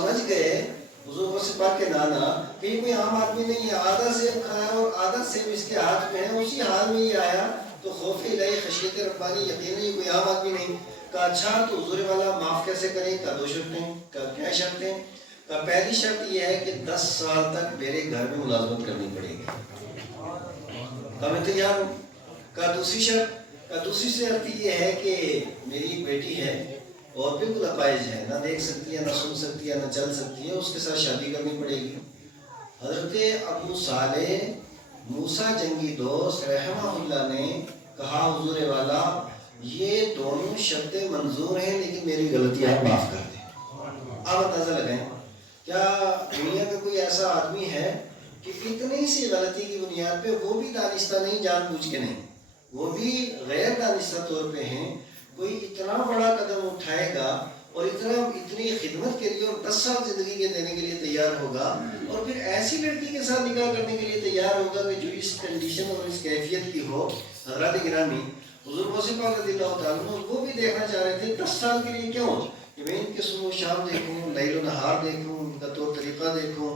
سمجھ گئے حضور غوث پاک کے نانا کہ یہ کوئی عام آدمی نہیں ہے، آدھا سیب کھایا اور آدھا سیب اس کے ہاتھ میں ہے، اسی حال میں یہ آیا، تو خوف الہی خشیت ربانی یقیناً یہ کوئی عام آدمی نہیں۔ کہا اچھا تو حضور والا معاف کیسے کریں؟ کہا دو شرطیں۔ کہا کیا شرطیں؟ کہا پہلی شرط یہ ہے کہ 10 سال تک میرے گھر میں ملازمت کرنی پڑے گی۔ کہا میں تیار ہوں۔ کہا دوسری شرط؟ کہا دوسری شرط یہ ہے کہ میری ایک بیٹی ہے اور بالکل اپائج ہے، نہ دیکھ سکتی ہے، نہ سن سکتی ہے، نہ چل سکتی ہے، اس کے ساتھ شادی کرنی پڑے گی۔ حضرت ابو صالح موسیٰ جنگی دوست رحمہ اللہ نے کہا حضور والا یہ دونوں شرطیں منظور ہیں لیکن میری غلطی آپ معاف کر دیں۔ آپ اندازہ لگائیں کیا دنیا میں کوئی ایسا آدمی ہے کہ اتنی سی غلطی کی بنیاد پہ، وہ بھی دانستہ نہیں، جان بوجھ کے نہیں، وہ بھی غیر دانستہ طور پہ ہیں، کوئی اتنا بڑا قدم اٹھائے گا اور اتنی خدمت کے لیے اور 10 سال زندگی کے دینے کے لیے تیار ہوگا اور پھر ایسی لڑکی کے ساتھ نکاح کرنے کے لیے تیار ہوگا کہ جو اس کنڈیشن اور اس کیفیت کی ہو۔ حضرات گرامی حضور غوث پاک رضی اللہ تعالیٰ عنہ وہ بھی دیکھنا چاہ رہے تھے 10 سال کے لیے، کیوں کہ میں ان کے صبح و شام دیکھوں، لیل و نہار دیکھوں، ان کا طور طریقہ دیکھوں،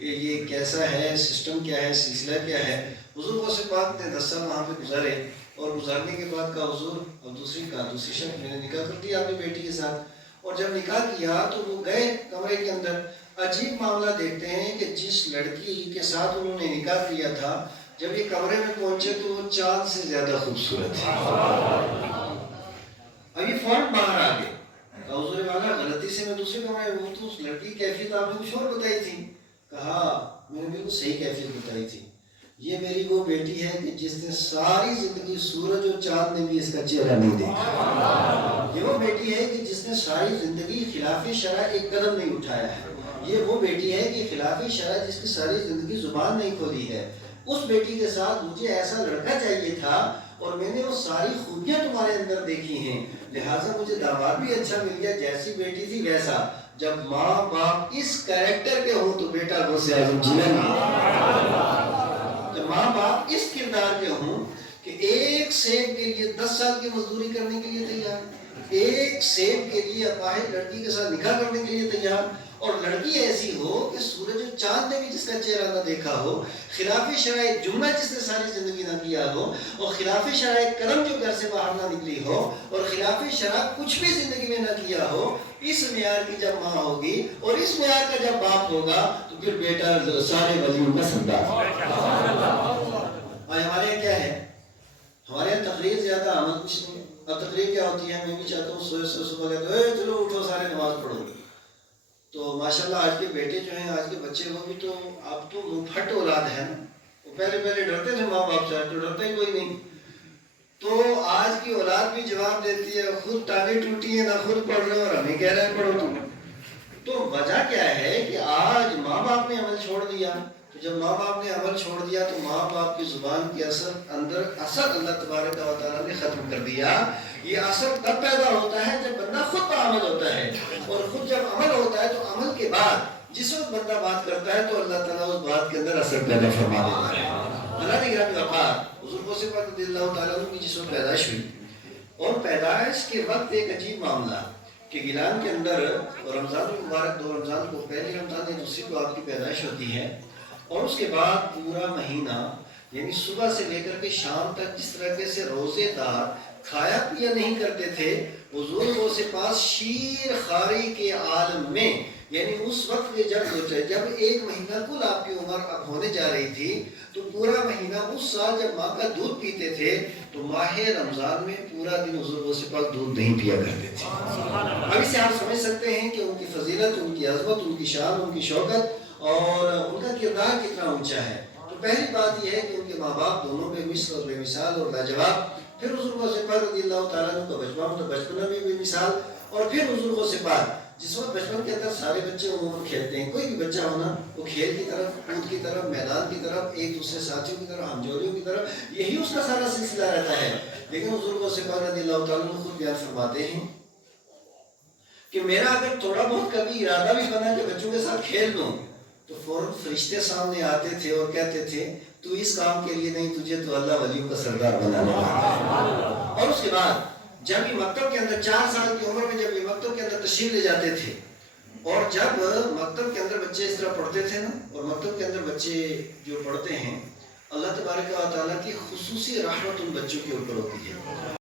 یہ کیسا ہے، سسٹم کیا ہے، سلسلہ کیا ہے۔ حضور غوث پاک نے 10 سال وہاں پہ گزارے اور گزارنے کے بعد کہا حضور اب دوسری شرط میں نے نکاح کر دیا اپنی بیٹی کے ساتھ۔ اور جب نکاح کیا تو وہ گئے کمرے کے اندر، عجیب معاملہ دیکھتے ہیں کہ جس لڑکی کے ساتھ انہوں نے نکاح کیا تھا جب یہ کمرے میں پہنچے تو وہ چاند سے زیادہ خوبصورت ہے۔ اب یہ فوراً باہر آ گئے، کہا حضور والا غلطی سے میں دوسرے کمرے میں، وہ تو اس لڑکی کی کیفیت آپ نے کچھ اور بتائی تھی۔ کہا میں نے بالکل صحیح کیفیت بتائی تھی، یہ میری وہ بیٹی ہے کہ جس نے ساری زندگی سورج اور چاند نے بھی اس کا چہرہ نہیں دیکھا۔ یہ وہ بیٹی ہے کہ جس نے ساری زندگی خلاف شرع ایک قدم نہیں اٹھایا ہے۔ یہ وہ بیٹی ہے کہ خلاف شرع جس کی ساری زندگی زبان نہیں کھولی ہے۔ اس بیٹی کے ساتھ مجھے ایسا لڑکا چاہیے تھا اور میں نے وہ ساری خوبیاں تمہارے اندر دیکھی ہیں، لہٰذا مجھے داماد بھی اچھا مل گیا، جیسی بیٹی تھی ویسا۔ جب ماں باپ اس کریکٹر کے ہوں تو بیٹا غوث اعظم جینا نہیں۔ جب ماں باپ اس کردار کے ہوں کہ ایک سیب کے لیے 10 سال کی مزدوری کرنے کے لیے تیار، ایک سیب کے لیے اپاہج لڑکی کے ساتھ نکاح کرنے کے لیے تیار، اور لڑکی ایسی ہو کہ سورج و چاند نے بھی جس کا چہرہ نہ دیکھا ہو، خلاف شرع ایک جملہ جس نے ساری زندگی نہ کیا ہو، اور خلاف شرع ایک قدم جو گھر سے باہر نہ نکلی ہو، اور خلاف شرع کچھ بھی زندگی میں نہ کیا ہو، اس معیار کی جب ماں ہوگی اور اس معیار کا جب باپ ہوگا تو پھر بیٹا سارے ولیوں کا سردار۔ اور ہمارے یہاں کیا ہے؟ ہمارے یہاں تقریر زیادہ، عمل کچھ نہیں۔ اب تقریر کیا ہوتی ہے؟ میں بھی چاہتا ہوں سوئے صبح کہتے ہیں چلو اٹھو سارے نماز پڑھو۔ تو ماشاءاللہ آج کے بیٹے جو ہیں، آج کے بچے، وہ بھی تو اب تو منپھٹ اولاد ہے نا۔ وہ پہلے ڈرتے تھے ماں باپ سے، آج تو ڈرتا ہی کوئی نہیں۔ تو آج کی اولاد بھی جواب دیتی ہے خود ٹانگیں ٹوٹی ہیں، نہ خود پڑھ رہے اور ہمیں کہہ رہے ہیں پڑھو تم۔ تو وجہ کیا ہے کہ آج ماں باپ نے عمل چھوڑ دیا۔ تو جب ماں باپ نے عمل چھوڑ دیا تو ماں باپ کی زبان کی اثر اللہ تبارک و تعالیٰ نے ختم کر دیا۔ یہ اثر تب پیدا ہوتا ہے جب بندہ خود عمل ہوتا ہے، اور خود جب عمل ہوتا ہے تو عمل کے بعد جس وقت بندہ بات کرتا ہے تو اللہ تعالیٰ اس بات کے اندر اثر پیدا فرما دیتا ہے۔ اللہ نے گرامی وقار حضور غوث پاک رضی اللہ تعالیٰ عنہ کی جس وقت پیدائش ہوئی، اور پیدائش کے وقت ایک عجیب معاملہ کہ گیلان کے اندر رمضان المبارک 2 رمضان کو، پہلی رمضان یا دوسری کو آپ کی پیدائش ہوتی ہے، اور اس کے بعد پورا مہینہ یعنی صبح سے لے کر کے شام تک جس طرح سے روزے دار کھایا پیا نہیں کرتے تھے، حضور غوث پاک شیر خاری کے عالم میں، یعنی اس وقت کے جب 1 مہینہ کل آپ کی عمر اب ہونے جا رہی تھی، تو پورا مہینہ اس سال جب ماں کا دودھ پیتے تھے تو ماہ رمضان میں پورا دن حضور غوث پاک دودھ نہیں پیا کرتے تھے۔ اب اس سے آپ سمجھ سکتے ہیں کہ ان کی فضیلت، ان کی عظمت، ان کی شان، ان کی شوکت اور ان کا کردار کتنا اونچا ہے۔ تو پہلی بات یہ ہے کہ ان کے ماں باپ دونوں بے مثل اور بے مثال اور لاجواب۔ پھر حضور غوث پاک رضی اللہ تعالیٰ عنہ کا بچپنا بھی بے مثال، اور پھر حضور غوث پاک جس وقت بچپن کے اندر سارے بچے عموماً کھیلتے ہیں، کوئی بھی بچہ ہونا وہ کھیل کی طرف، کود کی طرف، میدان کی طرف، ایک دوسرے ساتھیوں کی طرف، ہمجولیوں کی طرف، یہی اس کا سارا سلسلہ رہتا ہے۔ لیکن حضور غوث پاک رضی اللہ تعالیٰ عنہ خود بیان فرماتے ہیں کہ میرا اگر تھوڑا بہت کبھی ارادہ بھی بنا کہ بچوں کے ساتھ کھیل لوں تو فوراً فرشتے سامنے آتے تھے اور کہتے تھے تو اس کام کے لیے نہیں، تجھے تو اللہ ولیوں کا سردار بنانے والا ہے۔ اور اس کے بعد جب یہ مکتب کے اندر 4 سال کی عمر میں جب یہ مکتب کے اندر تشریف لے جاتے تھے اور جب مکتب کے اندر بچے اس طرح پڑھتے تھے نا، اور مکتب کے اندر بچے جو پڑھتے ہیں، اللہ تبارک و تعالیٰ کی خصوصی رحمت ان بچوں کے اوپر ہوتی ہے.